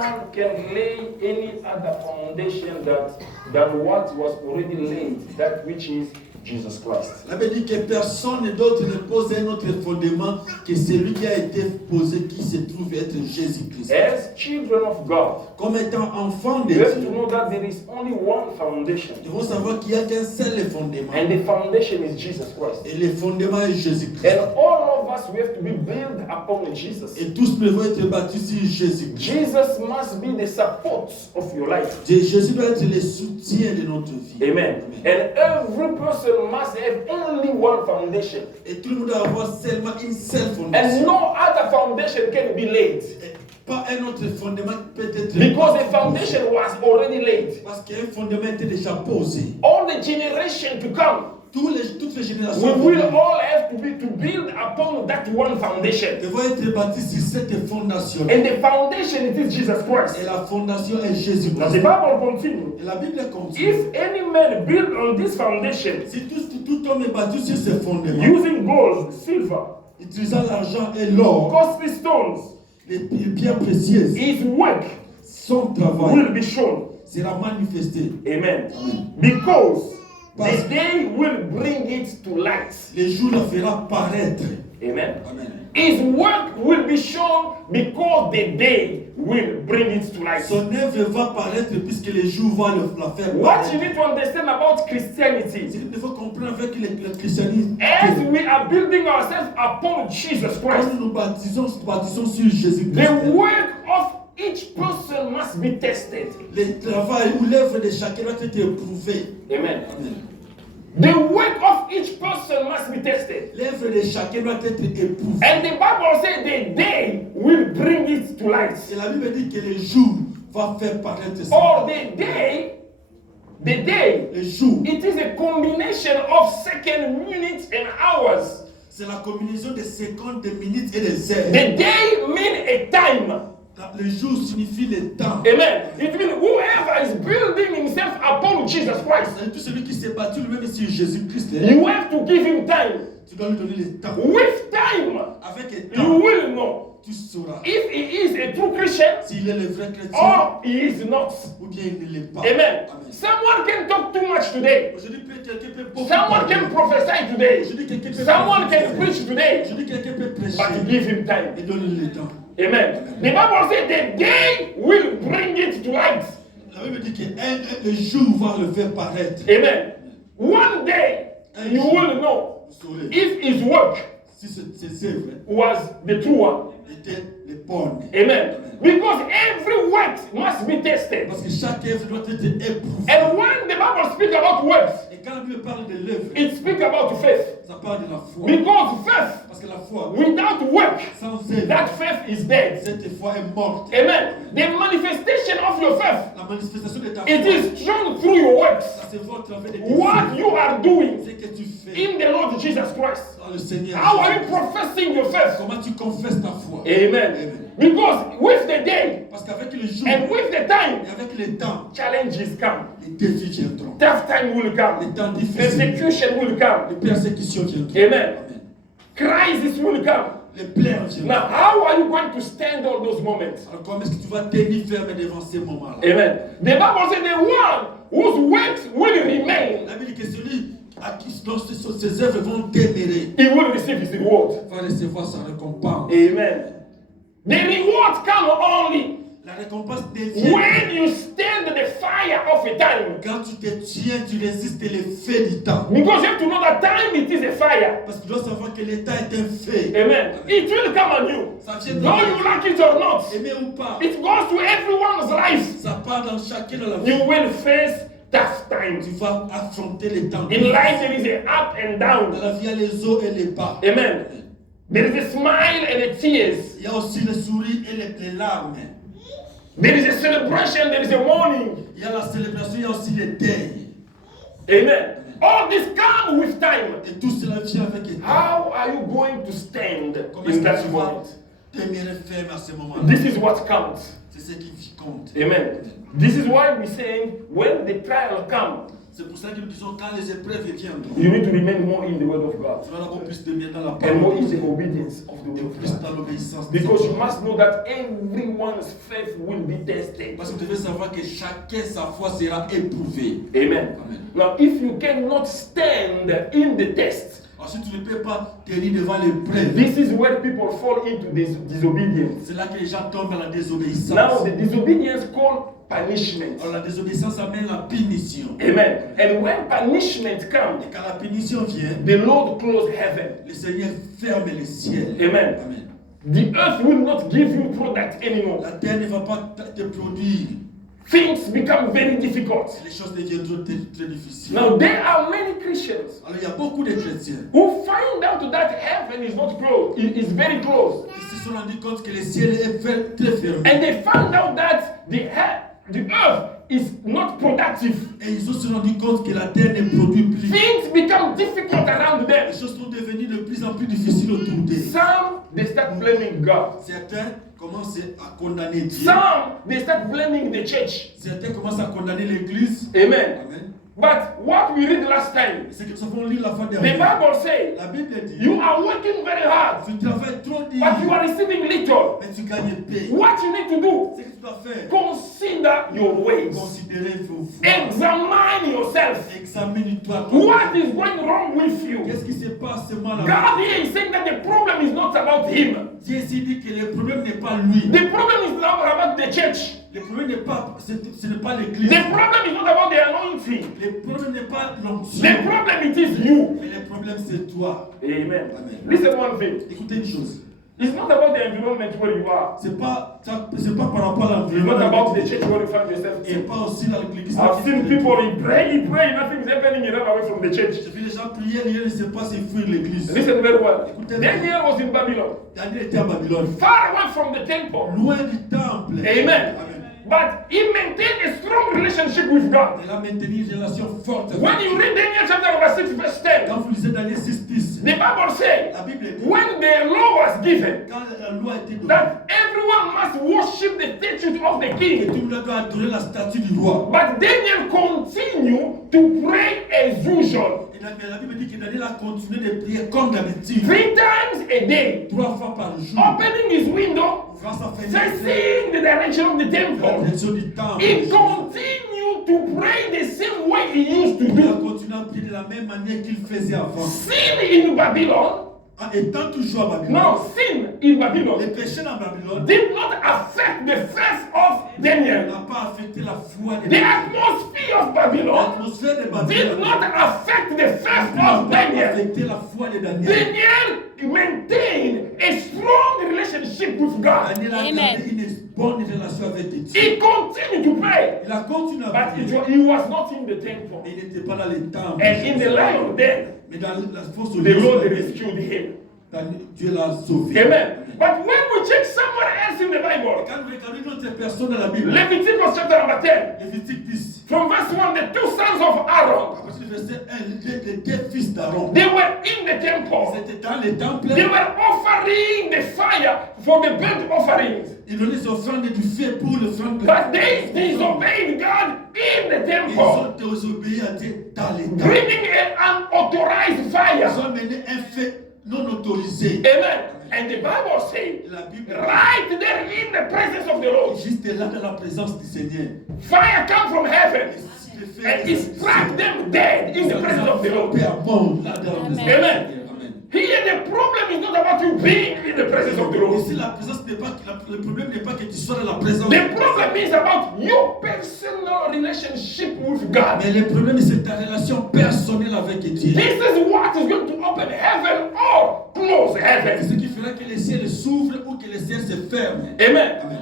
one can lay any other foundation than what was already laid, that which is Jesus Christ. La Bible dit que personne d'autre ne pose un autre fondement que celui qui a été posé, qui se trouve être Jésus-Christ. As children of God, Comme étant enfants de you have to Dieu, know that there is only one foundation, nous devons savoir qu'il n'y a qu'un seul fondement. and the foundation is Jesus Christ. Et le fondement est Jésus-Christ. And all of us, we have to be built upon Jesus. Et tous devons être bâtis sur Jésus-Christ. Jesus must be the support of your life. Jésus doit être le soutien de notre vie. Amen. And every person must have only one foundation. Et tout le monde doit avoir seulement une seule And fondation. no other foundation can be laid. Et pas un autre fondement qui peut être Because the foundation was already laid. Parce qu'un fondement était déjà posé. All the generation to come, Toutes les we générations will all have to build upon that one foundation. devront être bâties sur cette fondation. And the foundation, it is Jesus Christ. Et la fondation est Now Jésus-Christ. the Bible continues. Et la Bible continue. If any man build on this foundation, Si tout homme est bâti sur ce fondement, using gold, silver, utilisant l'argent et l'or, costly stones, les pierres précieuses, his work son travail will be shown. sera manifesté. Amen. Because Parce- the day will bring it to light. Le jour le fera paraître. Amen. Amen. His work will be shown because the day will bring it to light. Son œuvre va paraître puisque le jour va la faire What you paraître. need to understand about Ce Christianity, qu'il faut comprendre avec le christianisme, as we are building ourselves upon Jesus quand Christ, nous nous baptisons sur Jésus-Christ, the work of each person must be tested. le travail ou l'œuvre de chacun doit être éprouvé. Amen. Amen. The work of each person must be tested. L'œuvre de chacun doit être éprouvée. And the Bible says the day will bring it to light. Et la Bible dit que le jour va faire paraître ça. Or the day, Le jour, it is a combination of seconds, minutes, and hours. c'est la combinaison des secondes, des minutes et des heures. The day means a time. Le jour signifie le temps. Amen. It means whoever is building himself upon Jesus Christ, C'est tout celui qui s'est battu lui-même sur Jésus-Christ. you have to give him time. Tu dois lui donner le temps. With time, Avec le you temps, will know tu sauras if he is a true Christian s'il est le vrai chrétien or he is not. ou bien il ne l'est pas. Amen. Amen. Someone can talk too much today. Aujourd'hui, quelqu'un peut beaucoup Someone parler. can prophesy today. Aujourd'hui, quelqu'un peut Someone prophétiser. can preach today. Aujourd'hui, quelqu'un peut prêcher But give him time. et donner le temps. Amen. The Bible says the day will bring it to light. La Bible dit que le jour va le faire paraître. Amen. One day you will know Vous saurez if his work si ces œuvres was the true one. étaient les bonnes. Amen. Because every work must be tested. Parce que chaque œuvre doit être éprouvée. And when the Bible speaks about works, Et quand la Bible parle de l'œuvre, it speaks about faith. ça parle de la foi. Because faith, Parce que la foi, without work, sans œuvre, that faith is dead. cette foi est morte. Amen. The manifestation of your faith, La manifestation de ta it foi, is shown through your works. ça se voit au travers de tes What œuvres. you are doing Ce que tu fais in the Lord Jesus Christ. dans le Seigneur. How are you Jésus-Christ. professing your faith? Comment tu confesses ta foi. Amen. Because with the day Parce qu'avec le jour and with the time, et avec le temps, challenges come. les défis viendront. Tough time will Les come. temps difficiles, Persecution will come. les persécutions viendront. Amen. Crisis will come. Les plaies viendront. Now, how are you going to stand all those moments? Alors comment est-ce que tu vas tenir ferme devant ces moments-là? Amen. The Bible says the one whose works will remain, La Bible dit que celui à qui ses œuvres vont demeurer he will receive his reward. va recevoir sa récompense. Amen. The reward comes only La récompense devient when you stand the fire of a time. quand tu te tiens, tu résistes les faits du temps. Because you have to know that time it is a fire. Parce que tu dois savoir que le temps est un fait. Amen. It will come on you. Ça vient Though you like it or not. aimer ou pas, It goes to everyone's life. ça part dans chacun de la vie. You will face tough times. Tu vas affronter les temps. In life there is a up and Dans down. la vie, il y a les hauts et les bas. Amen. There is a smile and a tears. Il y a aussi les souris et les larmes. There is a celebration, there is a mourning. Il y a la célébration, il y a aussi les deuils. Amen. All this come with time. Et tout cela vient avec le temps. How are you going to stand Comment est-ce in que that tu vas moment? demeurer ferme à ce moment-là? This is what counts. C'est ce qui compte. Amen. This is why we say when the trial comes, C'est pour ça que nous disons quand les épreuves viendront, you need to remain more in the word of God tu vas d'abord plus demeurer dans la and more parole in the obedience of the et word of plus God. dans l'obéissance. Because you must know that everyone's faith will be tested. Parce que vous devez savoir que chacun sa foi sera éprouvée. Amen. Amen. Now, if you cannot stand in the test, Ensuite, tu ne peux pas tenir devant l'épreuve. this is where people fall into this disobedience. C'est là que les gens tombent dans la désobéissance. Now, the disobedience called punishment. Alors la désobéissance amène la punition. Amen. And when punishment comes, Et quand la punition vient, the Lord closes heaven. le Seigneur ferme les ciels. Amen. Amen. The earth will not give you product anymore. La terre ne va pas te produire. Things become very difficult. Les choses deviendront très difficiles. Now, there are many Christians Alors il y a beaucoup de chrétiens who find out that heaven is not close, is very close. qui se sont rendus compte que le ciel est très fermé. And they found out that the earth is not productive. Et ils se sont rendus compte que la terre ne produit plus. Things become difficult around them. Les choses sont devenues de plus en plus difficiles autour d'eux. Some, they start blaming God. Certains commencent à condamner Dieu. Some, they start blaming the church. Certains commencent à condamner l'Église. Amen. Amen. But what we read last time, C'est que nous avons lu la fin the dernière. Bible says, La Bible dit, you are working very hard, tu travailles trop dur, but you are receiving little. mais tu gagnes paix. What you need to do, Ce que tu dois faire, consider your ways. considérer vos voies. Examine yourself. Examine-toi. What is going wrong with you? Qu'est-ce qui se passe seulement là? God here is saying that the problem is not about him. Dieu ici dit que le problème n'est pas lui. The problem is not about the church. Le problème n'est pas, ce n'est pas l'Église. The problem is not about the anointing. Le problème n'est pas l'onction. The problem it is you. Mais le problème c'est toi. Amen. Amen. Listen one thing. Écoutez une chose. It's not about the environment where you are. C'est pas par rapport à It's l'environnement. not about the church where you find yourself Et in. pas aussi dans l'Église. I've seen people pray, nothing's happening, you run away from the church. J'ai vu les gens prier, ils ne savent pas s'ils fuient l'Église. Listen very well. Écoutez. Daniel was in Babylon, Daniel était à Babylone. far away from the temple. Loin du temple. Amen. Amen. But he maintained a strong relationship with God. Elle a maintenu une relation forte. avec When Dieu. you read Daniel chapter number 6, verse 10, Quand vous lisez Daniel 6:10, the Bible says, la Bible dit, when the law was given, quand la loi a été donnée, that everyone must worship the statue of the et king. tout le monde doit adorer la statue du roi. But Daniel continued to pray as usual, Et la Bible dit que Daniel a continué de prier comme d'habitude, 3 times a day, 3 fois par jour. opening his window, Ouvrant sa fenêtre, facing the direction of the dans la temple. direction du temple. He continued to pray the same way he used to Il a do. continué à prier de la même manière qu'il faisait avant. Sin in Babylon, En étant toujours à Babylone, no, sin in Babylon les péchés dans Babylone did not affect the faith of Daniel. n'a pas affecté la foi de The Daniel. atmosphere of Babylon L'atmosphère de did Babylone not affect the faith n'a of pas Daniel. affecté la foi de Daniel. Daniel maintained a strong relationship with God. Daniel a Amen. gardé une bonne relation avec Dieu. He continued to pray, Il a continué à but prier. he was not in the temple. Il n'était pas dans les temples. And in the line of death, Mais dans la force the Lord rescued him. Dieu l'a sauvé. Amen. But when we check somewhere else in the Bible, Quand vous regardez une autre personne dans la Bible, Leviticus chapter number 10, Lévitique 10, from verse 1, the 2 sons of Aaron, à partir du verset 1, les deux fils d'Aaron, they were in the ils temple. étaient dans les temples, They were offering the fire for the burnt offerings. ils donnaient les offrandes du feu pour l'offrande. But they disobeyed God in the Ils temple, ont désobéi à Dieu dans les temples. bringing an unauthorized Ils fire. ont mené un fait non autorisé. Amen. And the Bible says, La Bible, right there in the presence of the Lord, juste là dans la présence du Seigneur, fire come from heaven le feu and it struck them dead in the presence of the Lord. Père bon, là dans la présence. Amen. Amen. Here the problem is not about you being in the presence of the Lord. Ici, la présence n'est pas, le problème n'est pas que tu sois dans la présence. The problem is about your personal relationship with God. Mais le problème, c'est ta relation personnelle avec Dieu. This is what is going to open heaven or close C'est heaven. ce qui fera que les ciels s'ouvrent ou que les ciels se ferment. Amen. Amen.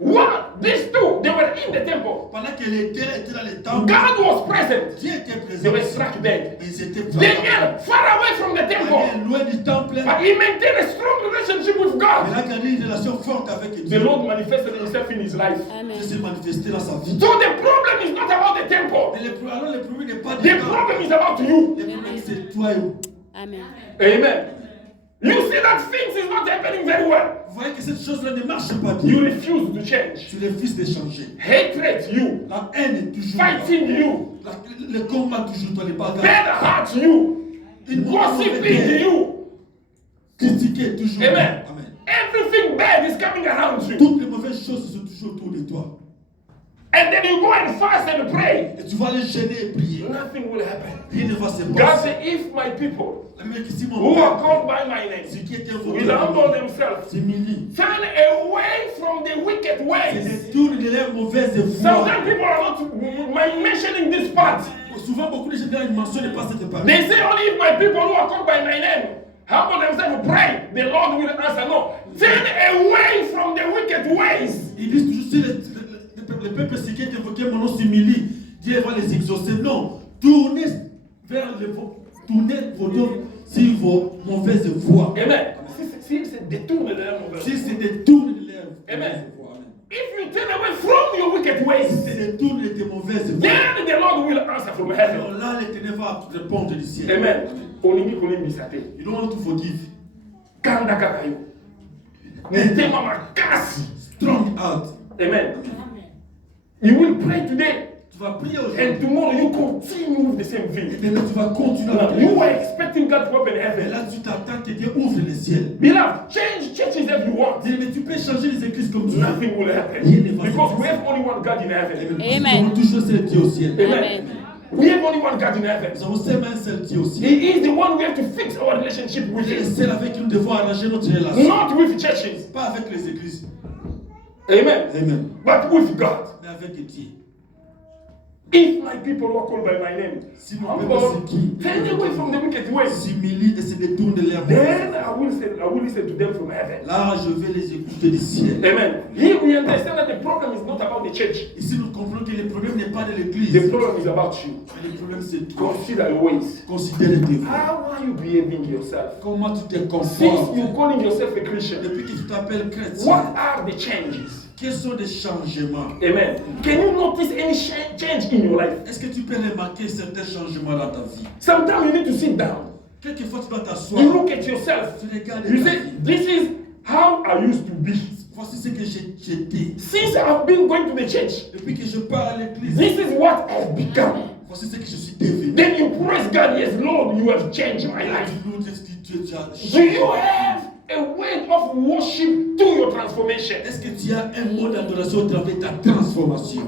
What? These two, they were in the temple. Pendant que les terres étaient dans les temples, God was present. Dieu était They présent. were struck dead. Mais ils étaient frappés. Daniel, far away from the temple, Daniel, loin du temple, but he maintained a strong relationship with il God. a gardé une relation forte avec The Dieu. Lord manifested himself in his life. Dieu s'est manifesté dans sa vie. So the problem is not about the temple. Mais alors le problème n'est pas du The temple. problem is about you. Le problème c'est toi et vous. Amen. Amen. You see that things is not happening very well. Vous voyez que cette chose-là ne marche pas You bien. refuse to change. Tu refuses de changer. Hatred you. La haine est toujours là. Fighting you. Le combat toujours toi, les bagarres. Bad heart you. Gossiping you. Critiquer toujours. Amen. Amen. Everything bad is coming around you. Toutes les mauvaises choses sont toujours autour de toi. And then you go and fast and pray. Et tu vas aller gêner et prier. Nothing will happen. Rien ne va se God passer. said, if my people Le mec ici, mon who are père, called by my name ce qui était will humble themselves, s'humilie, turn away from the wicked se ways. détourne de leurs mauvaises voies. Sometimes people are not mentioning this part. Souvent, beaucoup de gens ne mentionnent pas cette parole. They say only if my people who are called by my name humble themselves to pray, the Lord will answer. No. Turn away from the wicked ways. Ils disent toujours si le peuple qui est invoqué mon nom s'humilie, Dieu va les exaucer. Non, tournez vos dos sur vos mauvaises voies. Amen. Si c'est détourne de leur mauvaise. Si se détourne de leurs Amen. mauvaises voies. Amen. If you turn away from your wicked Si ways, se détourne de tes mauvaises voies, then the Lord will answer from heaven. alors là, l'Éternel va répondre du ciel. Amen. Olingi kolimbi sate. You don't want to forgive. Kanda kakayo. Mutema makasi. Strong out. Amen. You will pray today, Tu vas prier aujourd'hui. and tomorrow you continue with the same Et thing. demain, tu vas continuer à Now, prier. you were expecting God to open Et heaven. là, tu t'attends que Dieu ouvre le ciel. Beloved, change churches if you want. Dis, mais tu peux changer les églises comme tu veux. Nothing will happen. Because we have only one God in heaven. Nous avons toujours seul Dieu au ciel. Amen. We have only one God in heaven. Nous avons seulement un seul Dieu au ciel. He is the one we have to fix our relationship with Il est le Him. seul avec qui nous devons arranger notre relation. Not with churches. Pas avec les églises. Amen. Amen. But with God. Mais avec Dieu. If my people who are called by my name Si nous humble, pouvons se qui turn away from the wicked ways, s'humilient et se détournent de leur then mauvaises. I will listen to them from heaven. Là, je vais les écouter du ciel. Amen. Here we understand that the problem is not about the church. Ici, nous comprenons que le problème n'est pas de l'église. The problem is about you. Mais le problème, c'est toi. Consider your ways. Considère tes voies. How are you behaving yourself? Comment tu te Since comportes? you're calling yourself a Christian, Depuis que tu t'appelles chrétien, what are the changes? quels sont les changements? Amen. Can you notice any change in your life? Est-ce que tu peux remarquer certains changements dans ta vie? Sometimes you need to sit down. Quelquefois, tu dois t'asseoir. You look at yourself. Tu regardes You ta say, vie. this is how I used to be. Voici ce que j'étais. Since I've been going to the church, Depuis que je pars à l'église, this is what I've become. voici ce que je suis devenu. Then you praise God, yes, Lord, you have changed my life. Tu loues Dieu, tu as Do you have a word of worship to your transformation? Est-ce que tu as un mot d'adoration au travers de ta transformation?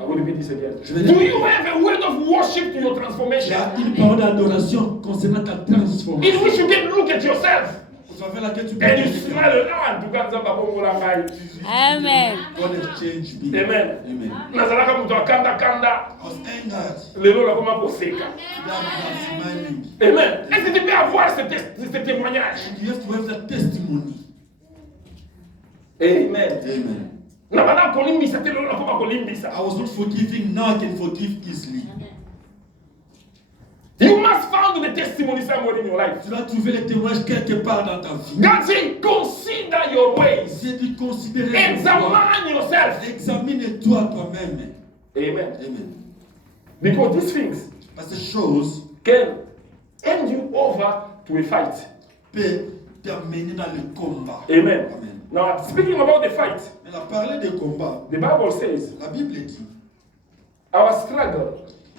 I will repeat this again. Je vais Do dire, you have a word of worship to your tu transformation? as une parole d'adoration concernant ta transformation. In which you can look at yourself Au travers laquelle tu peux and you dire, smile, ah, to God, Zamba, Bongo, Langai. Amen. God has changed me. Amen. Amen. Nazalaka mtu akanda kanda, I was angered. lelo la koma poseka. Now I'm smiling. Amen. Est-ce que tu peux avoir ce témoignage? You have to have that testimony. Amen. Amen. Na bana kolimbisa te lelo la koma kolimbisa. I was not forgiving, now I can forgive easily. You must find the testimony somewhere in your life. Tu dois trouver les témoignages quelque part dans ta vie. God said, consider your ways. C'est de considérer ton foi. Examine yourself. Examine-toi toi-même. Amen. Amen. Because these things Parce que ces choses can hand you over to a fight. peuvent t'amener dans le combat. Amen. Amen. Now, speaking about the fight, Mais la parler de combat, the Bible says la Bible dit, our struggle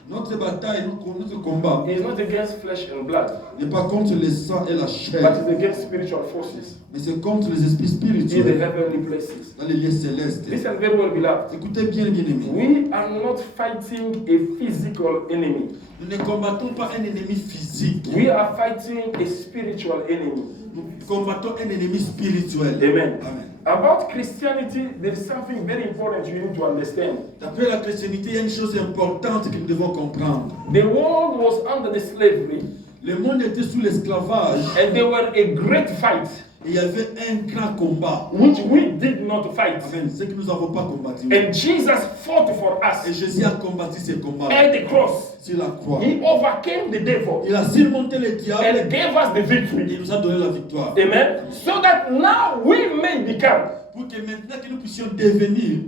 notre bataille, notre combat is not against flesh and blood, n'est pas contre le sang et la but chair, is against spiritual forces mais c'est contre les esprits in the spirituels heavenly places. dans les lieux célestes. Listen very well, beloved. Écoutez bien, bien-aimés. We are not fighting a physical enemy. Nous ne combattons pas un ennemi physique. We are fighting a spiritual enemy. Nous combattons un ennemi spirituel. Amen. Amen. About Christianity, there is something very important you need to understand. D'après la chrétienté, il y a une chose importante que nous devons comprendre. The world was under the slavery, Le monde était sous l'esclavage and there were a great fight, et il y avait un grand combat. which we did not fight. Amen. C'est que nous n'avons pas combattu. And Jesus fought for Et us Jésus a combattu ce combat at the cross. sur la croix. He overcame the devil Il a surmonté le diable and gave us the et victory. il nous a donné la victoire. Amen. So that now we may become Pour que maintenant que nous puissions devenir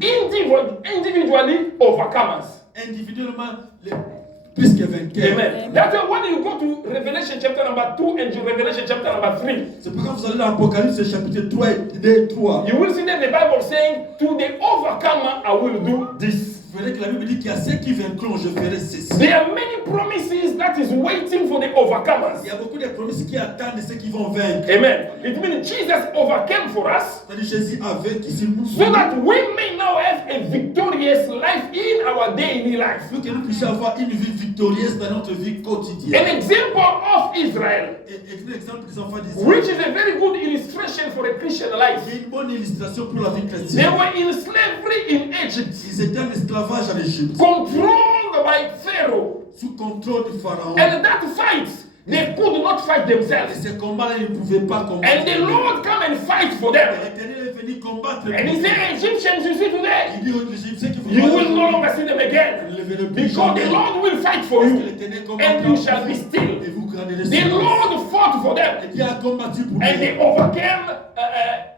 individually overcomers. individuellement plus que vainqueur. Amen. That's why when you go to Revelation chapter number 2 and Revelation chapter number 3, C'est pourquoi vous allez dans l'Apocalypse chapitre 3 et 3. you will see that the Bible saying, to the overcomer I will do this. Vous verrez que la Bible dit qu'il y a ceux qui vaincront, je ferai ceci. There are many promises that is waiting for the overcomers. Il y a beaucoup de promesses qui attendent ceux qui vont vaincre. Amen. It means Jesus overcame for us C'est-à-dire Jésus a vaincu sur nous. so that we may now have a victorious life in our daily life. Pour que nous puissions avoir une vie victorieuse dans notre vie quotidienne. An example of Israel, Et un exemple des enfants d'Israël. which is a very good illustration for a Christian life. C'est une bonne illustration pour la vie They chrétienne. were in slavery in Egypt, Ils étaient en esclavage en Égypte, controlled by Pharaoh. sous contrôle du pharaon. And that fight, they could not fight Et themselves. ces combats-là, ils ne pouvaient pas combattre. And the Lord come and fight for them. L'Éternel est venu combattre. And he said, Egyptians, you see today, Il dit aux Égyptiens qu'il faut you will no longer see them Vous again. ne les verrez plus Because the jamais. Lord will fight for Parce que you. l'Éternel And combattra you shall be still. et vous garderez The silence. Lord fought for Et them. Dieu a combattu pour And eux. they overcame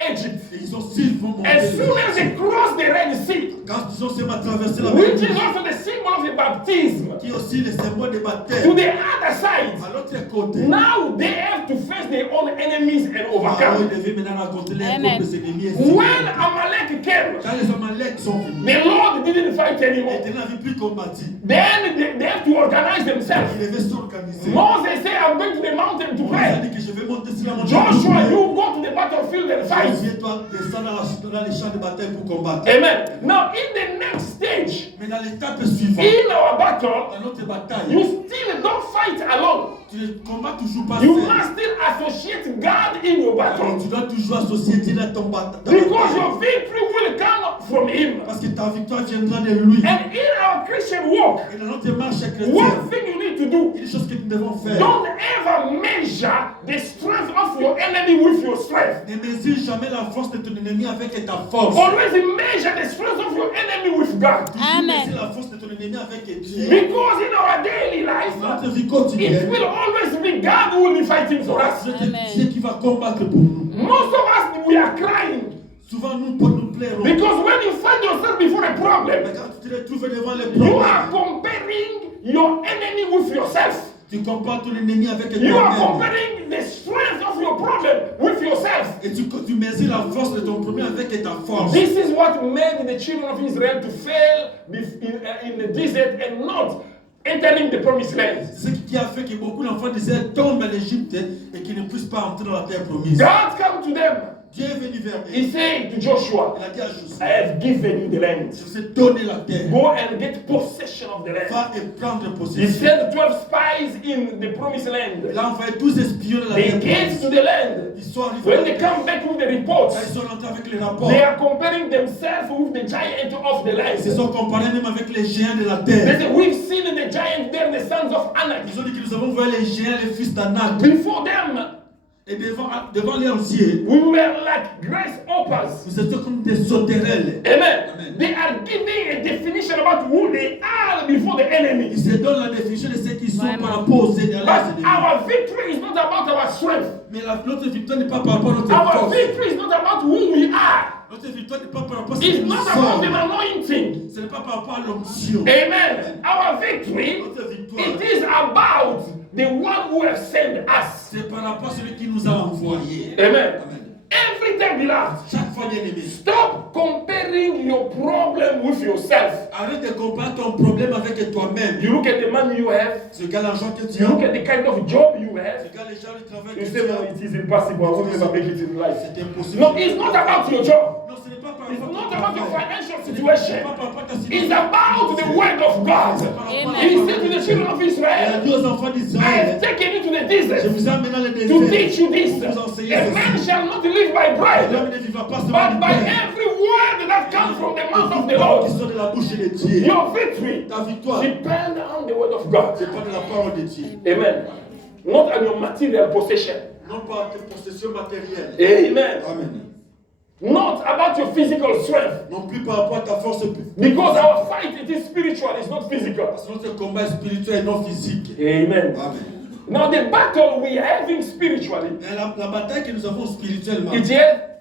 Egypt. Et ils ont s'ils vont monter. As soon as they crossed the Red Sea, Quand ils ont seulement traversé la which mer, is also the symbol of the baptism, qui est aussi le symbole de to baptême, the other side, à l'autre côté, now they have to face their own enemies and Pharaon overcome. devait maintenant rencontrer les Amen. propres ennemis. Et When Amalek came, quand les Amaleks sont venus, the Lord didn't fight anymore. l'Éternel n'avait plus combattu. Then they have to organize themselves. Il devait s'organiser. Moses said, I'm going to the mountain to Il a pray. dit que je vais monter sur la montagne. Joshua, you go to the battlefield and fight. Josué doit descendre dans les champs de bataille pour combattre. Amen. Now, in the next stage, Mais dans l'étape suivante, in our battle, dans notre bataille, you still don't fight alone. tu ne combats toujours pas You seul. must still associate God in your Alors, battle. tu dois toujours associer Dieu dans ton bataille. Because your victory will come from Him. Parce que ta victoire viendra de lui. And in our Christian walk, Et dans notre marche chrétienne, one thing you need to do, il y a des choses que nous devons faire. don't ever measure the strength of your enemy with your strength. Ne mesure jamais la force de ton ennemi avec ta force. Always measure the strength of your enemy with God. Toujours Amen. mesure la force de ton ennemi avec Dieu. Because in our daily life, Dans notre vie it quotidienne, will always be God who will be fighting for us. c'est Dieu qui va combattre pour nous. Most of us, we are crying. Souvent, nous plairons. Because when you find yourself before a Mais problem, quand tu te retrouves devant les you are problèmes, comparing your enemy with yourself. tu compares ton ennemi avec You are toi-même. comparing the strength of your problem with yourself. Et tu mesures la force de ton problème avec ta force. This is what made the children of Israel to fail in the desert and not entering the promised land. C'est ce qui a fait que beaucoup d'enfants d'Israël tombent en Égypte et qu'ils ne puissent pas entrer dans la terre promise. God came to them. Dieu est venu vers eux. He said to Joshua, Il a dit à I Josué, have given you the land. je vous ai donné la terre. Go and get possession of the land. Va et prendre He possession. sent 12 spies in the promised land. Il a envoyé 12 espions dans la They terre get promise. to the land. Ils sont arrivés. When they come back with the reports, Quand ils sont rentrés avec les rapports, they are comparing themselves with the giant of the ils se land. sont comparés même avec les géants de la They terre. say, we've seen the giant there, the sons of Anak. Ils ont dit que nous avons vu les géants, les fils d'Anak. Before them, Et devant les anciens, we were like grasshoppers. nous étions comme des sauterelles. Amen. They are giving a definition about who they are before the enemy. Ils se donnent la définition de ce qu'ils sont Vraiment. par rapport aux ennemis. But our victory is not about our strength. Mais notre victoire n'est pas par rapport à notre Our force. victory is not about who we are. Notre victoire n'est pas par rapport à ce It's que nous not about sommes. an anointing. Ce n'est pas par rapport à l'onction. Amen. Our victory, Notre victoire, it is about the one who has sent us. c'est par rapport à celui qui nous a envoyés. Amen. Amen. Every time, beloved, Chaque fois, bien aimé, stop comparing your problem with yourself. arrête de comparer ton problème avec toi-même. You look at the money you have, Tu regardes l'argent que tu you as. look at the kind of job you Tu have. regardes les gens du travail You que say, tu well, as. it is impossible. I will never make it in life. C'est impossible. No, it's not about your job. Non, ce n'est pas par It's rapport not à ton about your travail. financial Ce n'est situation. pas par rapport à ta It's situation. about the word of God. C'est par rapport à He la said to the parole. children of Il a Israel, dit aux enfants I have d'Israël, taken you to the je desert vous amène dans le to désert. teach you this. Pour vous enseigner A man ceci. shall not live by bread, L'homme ne vivra pas seulement but du by pain, every word that comes from the mouth of the qui Lord. sort de la bouche de Dieu. Your victory Ta victoire depends on the word of God. dépend de la parole de Dieu. Amen. Not on your material possession. Non pas tes possessions matérielles. Amen. Amen. Not about your physical strength. Non plus par rapport à ta force. Because our fight, it is spiritual, it's not physical. Parce que notre combat est spirituel et non physique. Amen. Amen. Now the battle we are having spiritually, Et la bataille que nous avons spirituellement, it is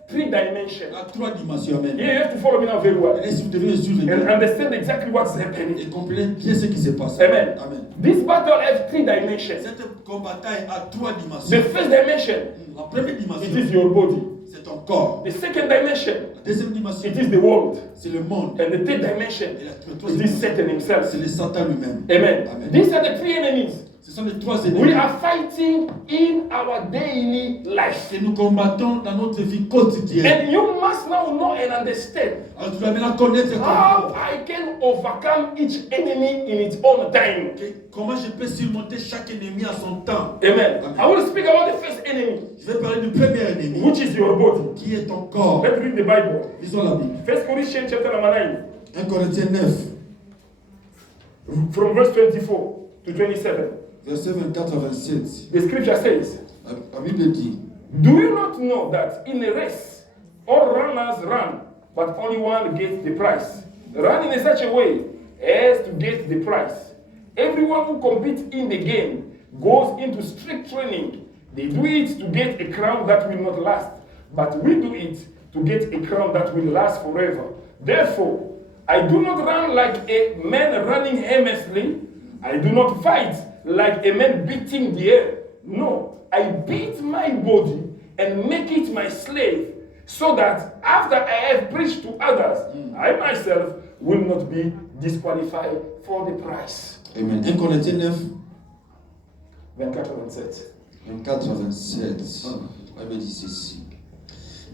3 dimensions. À 3 dimensions. Amen. You have to follow me now very well. Et si vous devez le suivre And understand exactly what's happening. et comprenez bien ce qui se passe. Amen. Amen. This battle has 3 dimensions. Cette bataille a 3 dimensions. The first dimension, La première it dimension, is your body. c'est ton corps. The second dimension, La deuxième dimension, it is the world. c'est le monde. And the third dimension, Et la it troisième is dimension, Satan himself. c'est le Satan lui-même. Amen. Amen. These are the 3 enemies Ce sont les 3 we ennemis are fighting in our daily life. que nous combattons dans notre vie quotidienne. And you must now know and understand Alors tu dois maintenant connaître how I can overcome each enemy in its own time. comment je peux surmonter chaque ennemi à son temps. Amen. Amen. I will speak about the first enemy, Je vais parler du premier ennemi, which is your body. qui est ton corps. Let's read the Bible. Lisons la Bible. 1 Corinthians chapter number 9, 1 Corinthiens 9, from verse 24 to 27. verset 24 à 27. The scripture says, La Bible dit, do you not know that in a race all runners run, but only one gets the prize? Run in such a way as to get the prize. Everyone who competes in the game goes into strict training. They do it to get a crown that will not last, but we do it to get a crown that will last forever. Therefore, I do not run like a man running aimlessly. I do not fight like a man beating the air. No, I beat my body and make it my slave, so that after I have preached to others, I myself will not be disqualified for the prize. Amen. 1 Corinthiens 9, 24-27. 24 à 27. La Bible dit ceci.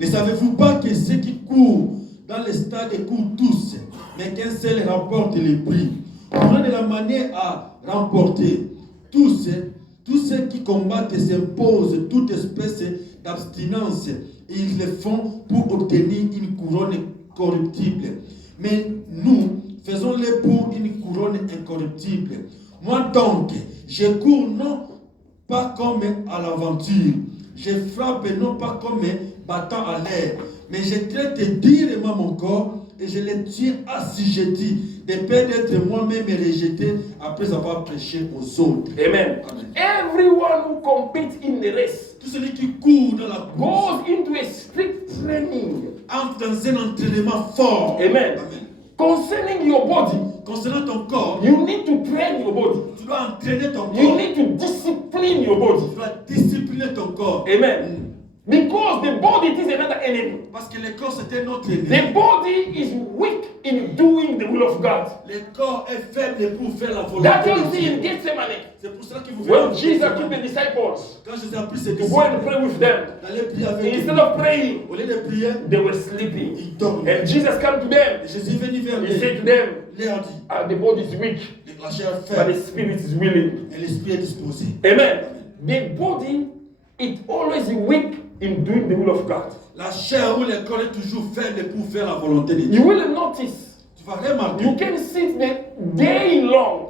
Ne savez-vous pas que ceux qui courent dans les stades courent tous, mais qu'un seul remporte le prix? Courez de la manière à remporter. Tous ceux qui combattent s'imposent toute espèce d'abstinence et ils le font pour obtenir une couronne corruptible. Mais nous faisons-le pour une couronne incorruptible. Moi donc, je cours non pas comme à l'aventure. Je frappe non pas comme battant à l'air, mais je traite durement mon corps et je le tiens assujetti, de peur d'être moi-même rejeté après avoir prêché aux autres. Amen. Amen. Everyone who competes in the race Tout celui qui court dans la course goes into a strict training. entre dans un entraînement fort. Amen. Amen. Concerning your body, Concernant ton corps, you need to train your body. tu dois entraîner ton You corps. need to discipline your body. Tu dois discipliner ton corps. Amen. Because the body it is another enemy. Parce que le corps c'est un autre ennemi. The body is weak in doing the will of God. Le corps est faible pour faire la volonté That's why you de see in Dieu. Gethsemane, C'est pour cela qu'il vous when Jesus took the disciples quand Jésus a pris ses to go and disciples, pray with them, d'aller prier avec instead eux. of praying, Au lieu de prier, they were sleeping. ils dormaient. And Jesus came to them. Et Jésus est venu vers He said to eux. them, Leur dit, the body is weak, la chair est but faible the spirit is willing. et l'esprit est disposé. Amen. The body is always weak in doing the will of God. La chair ou le corps est toujours faible pour faire la volonté de Dieu. You will notice, Tu vas remarquer, you can sit the day long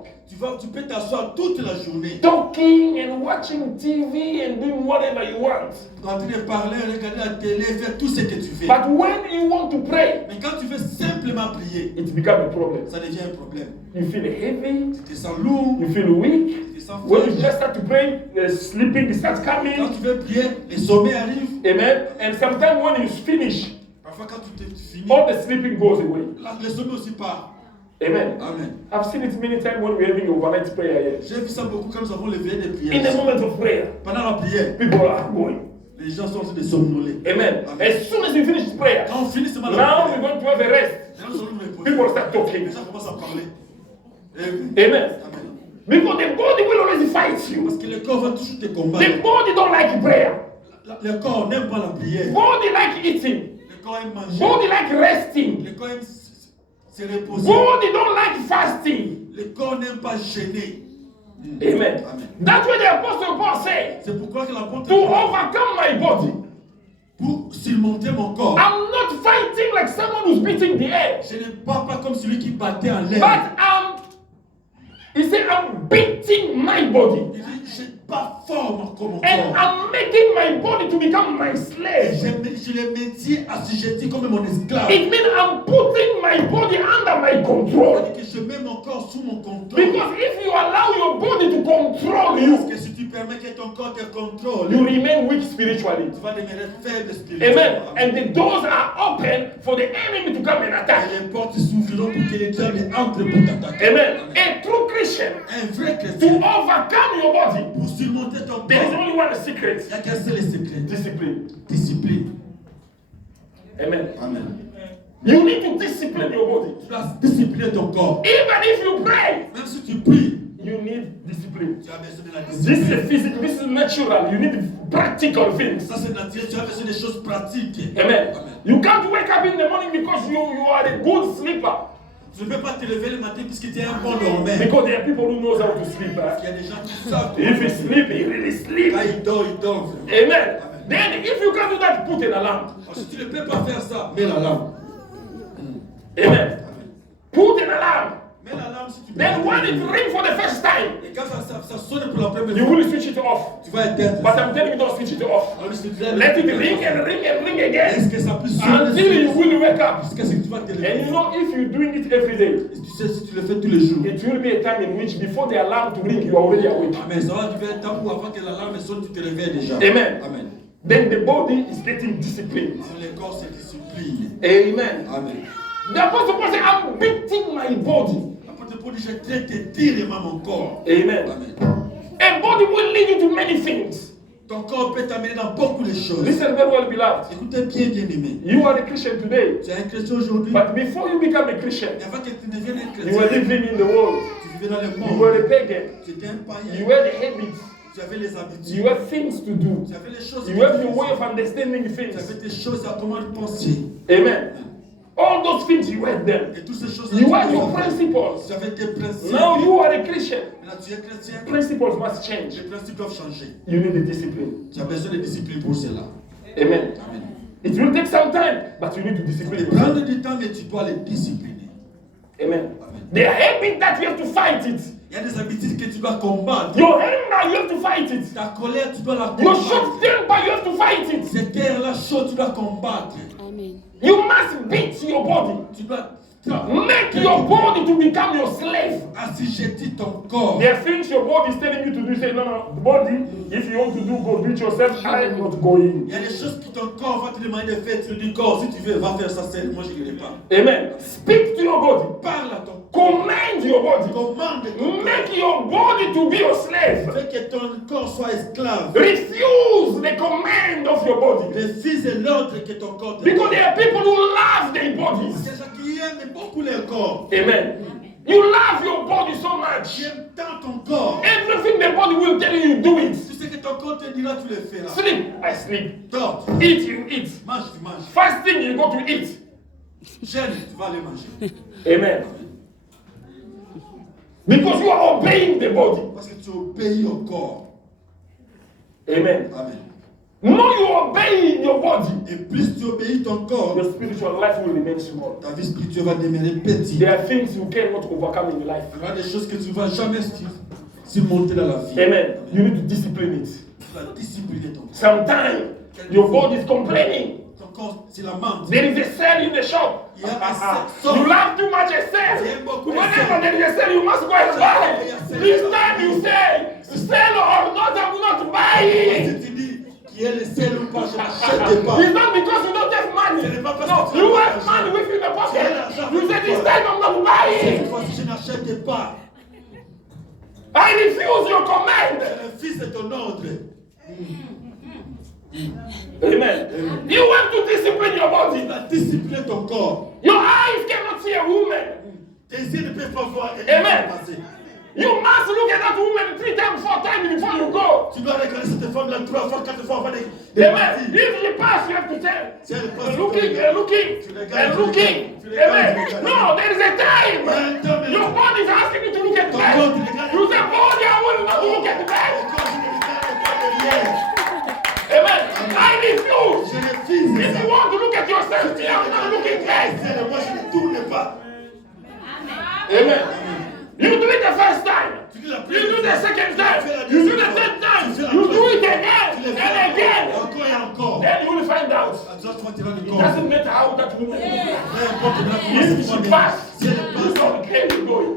tu peux t'asseoir toute la journée talking and watching TV and doing whatever you want. en train de parler, regarder la télé, faire tout ce que tu fais. But when you want to pray, Mais quand tu veux simplement prier, it becomes a problem. ça devient un problème. You feel heavy, Tu te sens lourd, you feel weak. tu te sens When you faible. just start to pray, sleeping starts Quand coming. tu veux prier, les sommets arrivent. Amen. And sometimes when you finish, Parfois quand tu finis, all the sleeping goes away. les sommets aussi partent. Amen. Amen. I've seen it many times when we're having overnight prayer here. J'ai vu ça beaucoup quand nous avons levé des In the prières. moment of prayer, Pendant la prière, people are going. les gens sont en train de somnoler. Amen. Amen. As soon as you finish prayer, Quand on finit seulement la now we're prière, going to have a rest. les gens sont en train de reposer. People start talking. Les gens commencent à parler. Amen. Amen. Because the body will always fight Parce you. que le corps va toujours te The combattre. body don't like prayer. Le corps n'aime pas la prière. Body like eating. Le corps aime manger. Body like resting. Le corps aime se reposer. Body don't like fasting. Le corps n'aime pas gêner. Amen. Amen. That's what the apostle Paul said. C'est pourquoi que l'apôtre To overcome my body, pour surmonter mon corps, I'm not fighting like someone who's beating the air. je ne bats pas comme celui qui battait en But l'air. he said, I'm beating my body. Il dit, je bats fort mon And corps. I'm making my body to become my Et slave. je le métier assujetti comme mon esclave. It means I'm putting my body under my control. C'est-à-dire que je mets mon corps sous mon contrôle. Because if you allow your body to control Parce you, que si tu permets que ton corps te contrôle, you remain weak spiritually. tu vas demeurer faible spirituellement. Amen. And the doors are open for the enemy to come and attack. Et les portes s'ouvriront pour que les diables entrent pour t'attaquer. Amen. A true Christian, Un vrai to chrétien, overcome your body, pour surmonter ton there is corps, only one secret: il n'y a qu'un seul secret. discipline. Discipline. Amen. Amen. You need to discipline your body. Tu dois discipliner ton corps. Even if you pray, Même si tu pries, you need discipline. tu as besoin de la This is discipline. physical, this is natural. You need practical things. Ça c'est naturel, tu as besoin des choses pratiques. Amen. Amen. You can't wake up in the morning because you are a good sleeper. Tu ne peux pas te lever le matin puisque tu es un bon dormeur. Because there are people who knows how to sleep. Il y a des gens qui savent If he sleep, he really sleep. quand il dort, il dort. Amen. Then if you can't do that, put an alarm. Si tu ne peux pas faire ça, mets l'alarme. Amen. Put an alarm. Mets l'alarme si tu peux. Then when it rings for the first time, Et quand ça sonne pour la première you fois, will switch it off. tu vas éteindre. But I'm telling you, don't switch it off. Alors, je te dirais, Let it ring and ring and ring again est-ce que ça peut sonner until you will wake up. jusqu'à ce que tu vas te lever. And you know, if you're doing it every day, Et tu sais, si tu le fais tous les jours, it will be a time in which before the alarm to ring, you are already awake. Amen. Ça va arriver un temps où avant que l'alarme sonne, tu te réveilles déjà. Amen. Amen. Then the body is getting disciplined. Alors, le corps se discipline. Amen. Amen. The apostle Paul said, I'm beating my body. L'apôtre Paul dit, je traite durement mon corps. Amen. Amen. A body will lead you to many things. Ton corps peut t'amener dans beaucoup de choses. Listen very well, beloved. Écoutez bien, bien-aimé. You are a Christian today. Tu es un chrétien aujourd'hui. But before you become a Christian, Et avant que tu deviennes un you were chrétien, living in the world. tu vivais dans le You monde. were a pagan. Tu étais un païen. You had the habits. Tu avais les habitudes. You have things to do. Tu avais les choses. You have your way of understanding Tu things. avais des choses à comment penser. Amen. All those things you had them. Et toutes ces choses. You have your principles. Tu avais tes principes. Now you are a Christian. Maintenant tu es chrétien. Principles must change. Les principes doivent changer. You need the discipline. Tu as besoin de discipline pour cela. Amen. Amen. It will take some time, but you need to discipline Ça peut yourself. prendre du temps, mais tu dois les discipliner. Amen. Amen. There are habits that you have to fight it. Il y a des habitudes que tu dois combattre. Your anger, you have to fight it. Ta colère, tu dois la Your combattre. short temper, you have to fight it. Cette terre-là chaude, tu dois combattre. Amen. You must beat your body. Tu dois Make your body to become your slave. assujettir ton corps. There are things your body is telling you to do. Say, no, no, body, if you want to do, go do it yourself. I am not going. Il y a des choses que ton corps va te demander de faire. Tu dis, corps, si tu veux, va faire ça seul. Moi, je ne dirai pas. Amen. Speak to your body. Parle à ton corps. Command your body. Commande ton corps. Make your body to be your slave. Fais que ton corps soit esclave. Refuse the command of your body. Refuse l'ordre que ton corps te Because donne. there are people who love their bodies. C'est ça qui aime beaucoup leur corps. Amen. You love your body so much. Tu aimes tant ton corps. Everything the body will tell you, do it. Tu sais que ton corps te dira, tu le fais là. Sleep, I sleep. Dors, Eat, you eat. mange, tu manges. Fasting, you go to eat. Jeûne, tu vas aller manger. Amen. Because you are obeying the body. Parce que tu obéis au corps. Amen. Amen. More you obey your body, Et plus tu obéis ton corps, your spiritual life will remain small. ta vie spirituelle va demeurer petite. There are things you cannot overcome in life. Il y aura des choses que tu ne vas jamais surmonter dans la vie. Amen. You need to discipline it. Tu dois discipliner ton corps. Sometimes your body is complaining. Ton corps, c'est la menthe. There is a sale in the shop. Il y a un sale. You love too much a sale. J'aime beaucoup les Whenever sales. there is a sale, you must go and buy. This time you say, sell or not, I will not buy it. Si tu dis qu'il y a le sel ou pas, je n'achète pas. It's not because you don't have money. No, you have money with you in the pocket. You say, this time I'm not Cette buying. fois-ci, je n'achète pas. I refuse your command. Je refuse de ton ordre. Amen. You have to discipline your Tu body. dois discipliner ton corps. Your eyes cannot see a woman. Tes yeux ne peuvent pas voir ce qui Amen. va passer. You must look at that woman 3 times, 4 times before you go. Tu dois regarder cette femme-là 3 fois, 4 fois avant de Amen. partir. If you pass, you have to tell. Si elle passe, Looking and looking and looking. Amen. No, there is a time. Your body is asking you to look at the back. You say, body, I will not look at the back. Amen. I refuse. Je refuse If you want to look at yourself, I'm not looking back. Moi, je ne tourne pas. Amen. You do it the first time. You do the second time. You do the third time. You do it again and again. Encore et encore. Then you will find out. Tu vas te rendre It compte. doesn't matter how that woman looks. Peu importe la If she pass, si elle passe, You don't care, you're going.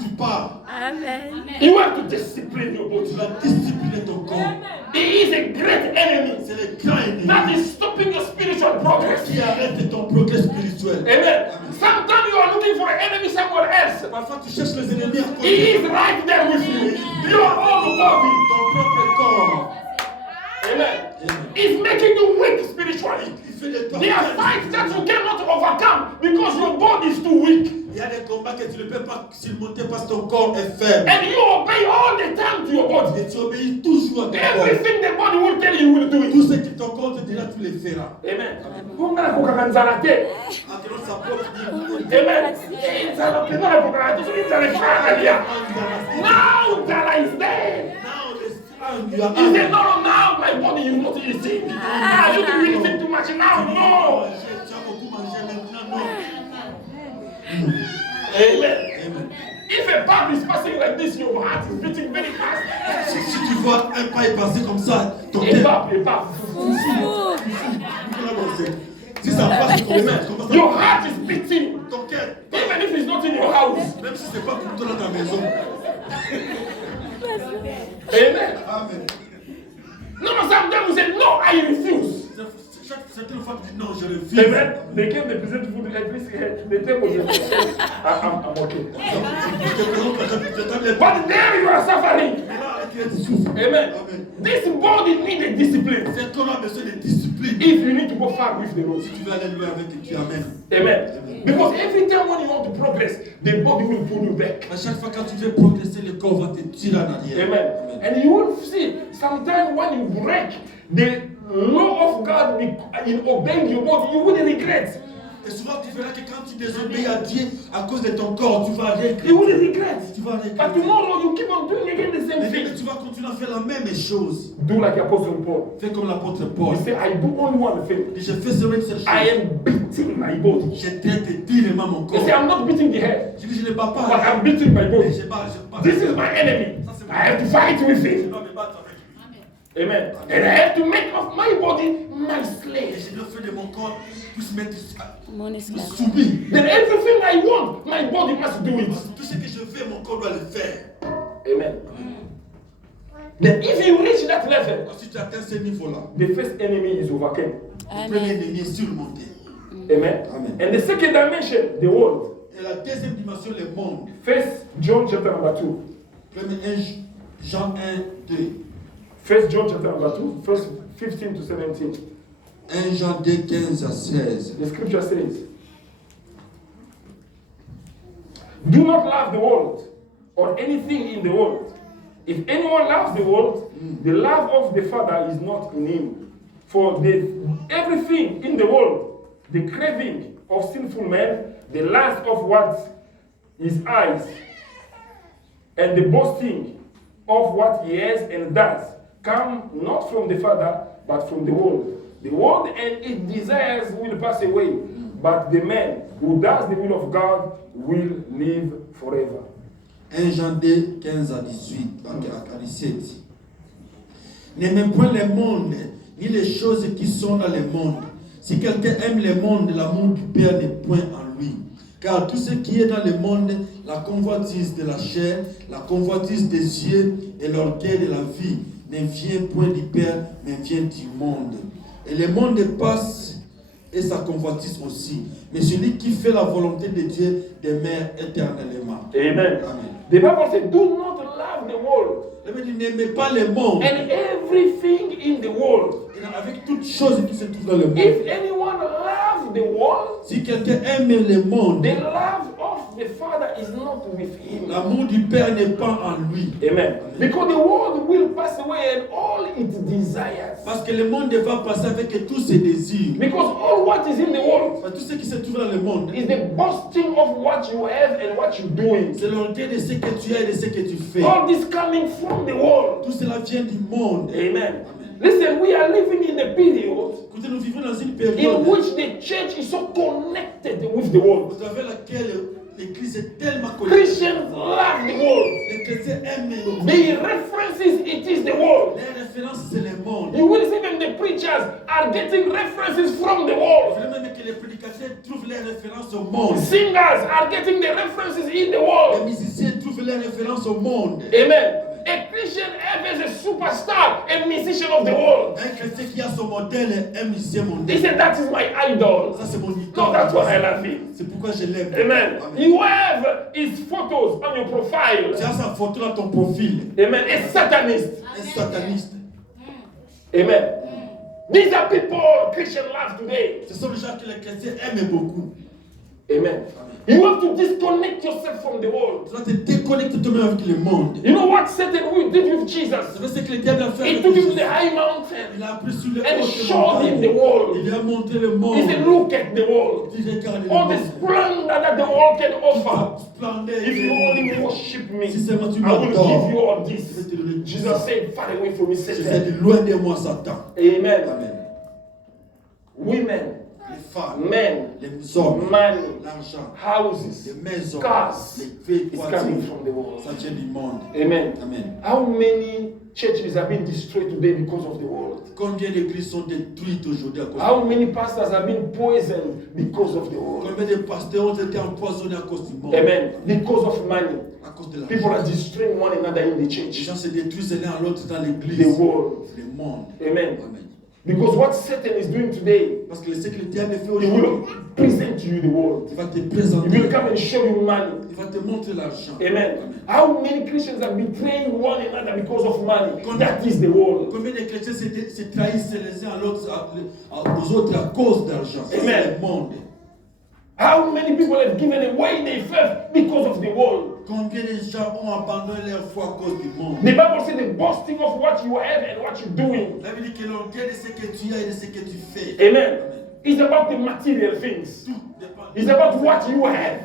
Tu pars. Amen. You have to discipline your body. Tu vas discipliner ton corps. He is a great enemy C'est le grand ennemi that is stopping your spiritual progress. qui arrête ton progrès spirituel. Amen. Sometimes you are looking for an enemy somewhere else. Parfois tu cherches les ennemis à He côté. is right there with you. Your own body. Ton propre corps. Amen. He's making you weak spiritually. Il fait de toi. There are fights that you cannot overcome because your body is too weak. Il y a des combats que tu ne peux pas surmonter parce que ton corps est faible. And you obey all the time to your body. Et tu obéis toujours à ton corps. Everything the body will tell you, you will do it. Tout ce que ton corps te dira, tu le feras. Amen. Ungana kukakanzana te. Entraînant sa propre vie. Amen. Inzala pena kukakanzana te. Inzala fana dia. Now Dala is there. Now the strong you are He said, no, now my body is not eating. You didn't really think too much now. No. Tu as beaucoup mangé maintenant, non. Amen. If a pump is passing like this, your heart is beating very fast. Si tu vois un pas y passer comme ça, ton A cœur. pump. Si ça passe, ton cœur commence à. Your heart is beating. Ton cœur. Even if it's not in your house. Même si c'est pas pour toi dans ta maison. Amen. Amen. No, sometimes we say, no, I refuse. Certaines fois, tu dis non, je refuse. Amen. They came, they present food, and please, they tell me, I'm okay. But there you are suffering. Amen. This body needs a discipline. C'est qu'on a besoin de discipline. If you need to go far with the Lord. Si tu veux aller loin avec Dieu, amen. Amen. Because every time when you want to progress, the body will pull you back. À chaque fois quand tu veux progresser, le corps va te tirer en arrière. Amen. And you will see, sometimes when you break the law of God in obeying your body, you will regret. Et souvent tu verras que quand tu désobéis à Dieu à cause de ton corps, tu vas regretter. You will regret. Tu vas regretter. But tomorrow you keep on doing again the same Mais thing. tu vas continuer à faire la même chose. Do like Apostle Paul. Fais comme l'apôtre Paul. He said, I do only one thing. Je fais seulement une seule chose. I am beating my body. Je traite durement mon He corps. said, I'm not beating the head, Je dis, je ne bats pas. but I'm beating my Mais body. je bats. This is my enemy. I have to fight with Je him. dois me battre avec lui. Amen. And I have to make of my body my Et slave. je dois faire de mon corps pour se mettre Mon esclave. soumis. Then everything I want, my body must do it. Tout ce que je fais, mon corps doit le faire. Amen. Then if you reach that level, Si tu atteins ce niveau-là, the first enemy is overcome. le premier Amen. ennemi est surmonté. Amen. Amen. And the second dimension, the world. Et la deuxième dimension, le monde. First John chapter number 2. Premier 1 Jean 1, 2. First John chapter number 2, verse 15 to 17. 1 Jean 2, 15 à 16. The scripture says, do not love the world or anything in the world. If anyone loves the world, the love of the Father is not in him. For everything in the world, the craving of sinful men, the lust of what his eyes, and the boasting of what he has and does, come not from the Father, but from the world. The world and its desires will pass away, but the man who does the will of God will live forever. 1 Jean 2, 15 à 18, à 17. N'aimez point le monde, ni les choses qui sont dans le monde. Si quelqu'un aime le monde, l'amour du Père n'est point en lui. Car tout ce qui est dans le monde, la convoitise de la chair, la convoitise des yeux et l'orgueil de la vie, ne vient point du Père, mais vient du monde. Et le monde passe et sa convoitise aussi. Mais celui qui fait la volonté de Dieu demeure éternellement. Amen. Amen. The Bible says, do not love the world La Bible dit, n'aimez pas le monde. and everything in the world. Et avec toutes choses qui se trouvent dans le monde. If anyone loves the world, Si quelqu'un aime le monde, the love of the Father is not with him. l'amour du Père n'est pas en lui. Amen. Because the world will pass away and all its desires. Parce que le monde va passer avec tous ses désirs. Because all what is in the world Tout ce qui se trouve dans le monde, is the boasting of what you have and what you're doing. c'est l'orgueil de ce que tu as et de ce que tu fais. All this coming from the world. Tout cela vient du monde. Amen. Listen, we are living in a period Écoutez, nous vivons dans une in période which the church is so connected with the world. à travers laquelle l'Église est tellement connectée. Christians love the world. Les chrétiens aiment le monde. The references, it is the world. Les références, c'est le monde. You will see even the preachers are getting references from the Je world. voulais même que les prédicateurs trouvent les références au monde. Singers are getting the references in the Les world. musiciens trouvent les références au monde. Amen. A Christian ever is a superstar, a musician of the world. Un chrétien qui a son modèle est un musicien He mondial. said, that is my idol. Ça, c'est mon No, idole. that's why I love him. C'est pourquoi je l'aime. Amen. Amen. You have his photos on your profile. Tu as sa photo dans ton profil. Amen. A satanist. Un sataniste. Amen. These are people Christians love today. Ce sont les gens que les chrétiens aiment beaucoup. Amen. You have to disconnect yourself from the world. Tu dois te déconnecter toi-même avec le monde. You know what Satan did with Tu Jesus? sais ce que le diable a fait He avec took him to Jésus. the high mountain Il a appris sur le and haut showed him the montagne. world. Il lui a montré le monde. He said, look at the world. Il dit, regarde le All monde. the splendor that the world can offer. Splendeur. If you only worship me, Si seulement tu I will m'adores, give you all je vais this. te donner tout Jesus ça. said, far away from me, Je sais Satan. de loin de moi, Satan. Amen. Amen. Women, Les femmes, men, les hommes, money, l'argent, houses, les maisons, cars, les is coming voitures, from the world. ça vient du monde. Amen. Amen. How many churches have been destroyed today because of the world? Combien d'églises sont détruites aujourd'hui à cause How du monde? many pastors have been poisoned because of the world? Combien de pasteurs ont été empoisonnés à cause du monde? Amen. Because of money. À cause de People are l'argent. destroying one another in the Les church. gens se détruisent l'un à l'autre dans l'église. The world. Le monde. Amen. Amen. Because what Satan is doing today, Parce que ce que le diable fait he aujourd'hui, will present to you the world. il va te He présenter. will come and show you money. Il va te montrer l'argent. Amen. How many Christians are betraying one another because of money? That is the world. Combien de chrétiens se trahissent les uns aux autres à cause d'argent? C'est Amen. le monde. How many people have given away their faith because of the world? Combien de gens ont abandonné leur foi à cause du monde? The Bible says the boasting of what you have and what you're doing. La Bible dit que l'orgueil de ce que tu as et de ce que tu fais. Amen. It's about the material things. Tout dépend. It's about what you have.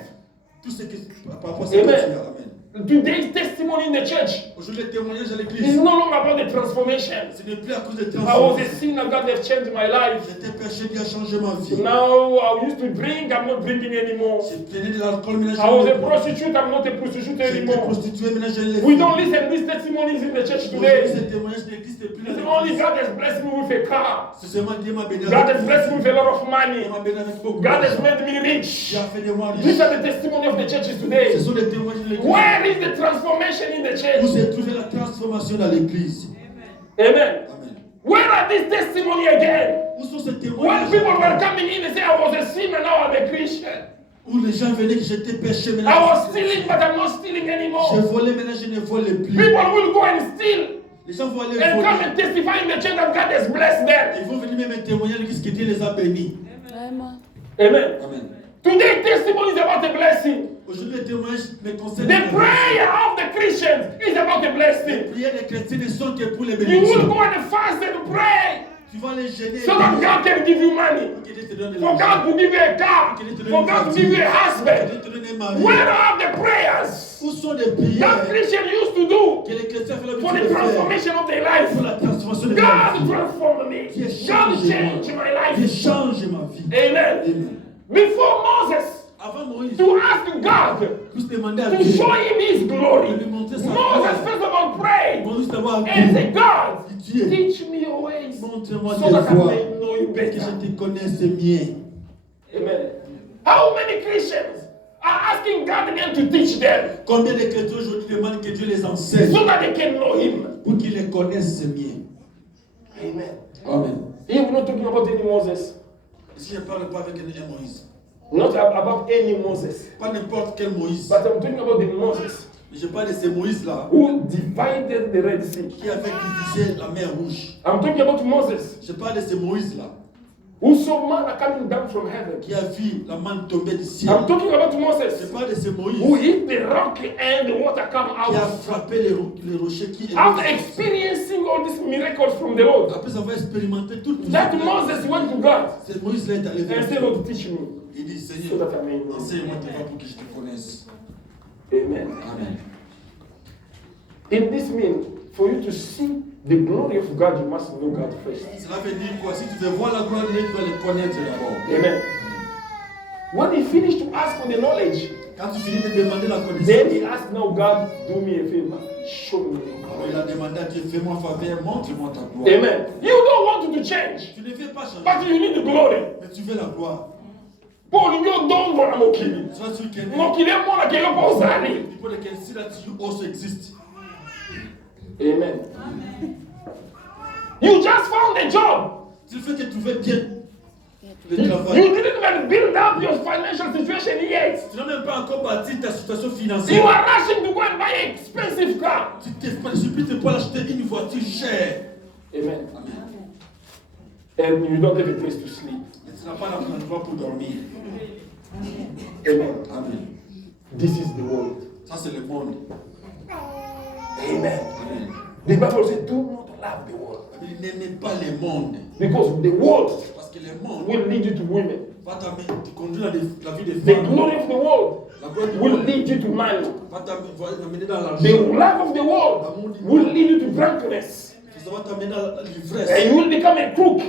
Tout ce que par rapport à ce que tu Amen. as. Amen. Today's testimony in the church Aujourd'hui, le témoignage à is l'église, no longer about the transformation. ce n'est plus à cause de I was a transformation. sinner, God has changed my life. J'étais péché, Dieu a changé ma vie. Now I used to drink, I'm not drinking anymore. J'ai prenais de l'alcool, maintenant I was je a ne prostitute, I'm not a prostitute J'étais anymore. prostitué, maintenant je ne l'ai We don't listen to these testimonies in the church Aujourd'hui, today. ce témoignage n'existe plus. It's only God has blessed me with a car. C'est seulement Dieu m'a béni. God has blessed me with a lot of money. Dieu m'a béni avec beaucoup God has d'argent. made me rich. Dieu a fait de moi These riche. are the testimony of the churches Ce today. sont les témoignages de l'église. Where is the transformation in the Où church? s'est trouvée la transformation dans l'église? Amen. Amen. Where are these testimony again? Où sont ces When témoignages? people were coming in and say, I was a sinner, now I'm a Christian. Où les gens venaient que j'étais péché, I maintenant was je stealing, but I'm not stealing j'ai anymore. volé, maintenant je ne vole plus. People will go and steal Les gens vont aller and come voler. and testify in the church that God has blessed them. Ils vont venir même témoigner à l'église que Dieu les a bénis. Vraiment. Amen. Amen. Today, testimony is about a blessing. Aujourd'hui, les témoignages me concernent. The prayer of the Christians is about a Les blessing. prières des chrétiens ne sont que pour les You will bénédictions. go and fast and pray Tu vas les gêner. so that God can give you money. Pour que Dieu te donne For God l'argent. to give you a car. For God to give you a Pour que husband. Dieu te donne un mari. Where are the prayers Où sont les that prières Christians used to do que les chrétiens font for l'habitude the de faire transformation of their life? pour la transformation de God leur vie? transformed me. Dieu God change changed my Dieu life. change ma vie. Amen. Amen. Before Moses Avant Moïse, to ask God plus demander à to Dieu show him his glory, de lui montrer sa Moses gloire. first of all prayed Moïse d'abord and dit, said, God, Dieu, teach me your ways montre-moi so tes that I voies, may know you que better. je te connaisse mieux. Amen. How many Christians are asking God again to teach them Combien de chrétiens aujourd'hui demandent que Dieu les enseigne so that they can know him? pour qu'ils les connaissent mieux? Amen. Amen. Here we're not talking about any Moses. Ici, je ne parle pas avec un Moïse. Not about any Moses. Pas n'importe quel Moïse. But I'm talking about the Moses Mais je parle de ces Moïse-là who divided the Red Sea. qui avaient divisé la mer Rouge. I'm talking about Moses Je parle de ces Moïse-là who saw manna coming down from heaven. qui a vu la manne tomber du ciel. I'm talking about Je Moses parle de ces Moïse who hit the rock and the water come qui a out. frappé les rochers qui After experiencing all these miracles from the Lord, Après avoir expérimenté tout that Moses went to God c'est Moïse-là est allé vers and said, Dieu. Lord, teach me Il dit, so Seigneur, that I may know. enseigne-moi tes voies pour que je te connaisse. Amen. Amen. In this means, for you to see the glory of God, you must know God first. Cela veut dire quoi? Si tu veux voir la gloire de Dieu, tu dois le connaître d'abord. Amen. When he finished to ask for the knowledge, Quand tu finis de demander la connaissance, then he asked, now God, do me a favor. Show me your alors il glory. a demandé à Dieu, fais-moi faveur, montre-moi ta gloire. Amen. You don't want to change, Tu ne veux pas changer, but you need the glory. mais tu veux la gloire. Paul, you don't want mokili. Tu vois ce qu'il y a Mokili mona kelo pozali. people that can see that you also exist. Amen. You just found a job. Tu fais que tu veux bien le You travail. didn't even build up your financial situation yet. Tu n'as même pas encore bâti ta situation You financière. are rushing to go and buy an expensive car. Tu t'es précipité pour acheter une voiture chère. Amen. Amen. And you don't have a place to sleep. Et tu n'as pas l'endroit pour dormir. Amen. Amen. This is the world. Ça, c'est le monde. Amen. Amen. The Bible says, do not love the world. Il n'aime pas le monde. Because the world Parce que le monde will lead you to women. va te conduire dans la vie des The femmes. glory of the world La gloire du will monde lead you to money. va t'amener dans The l'argent. love of the world will lead you to drunkenness. Ça va t'amener dans l'ivresse. And you will become a crook.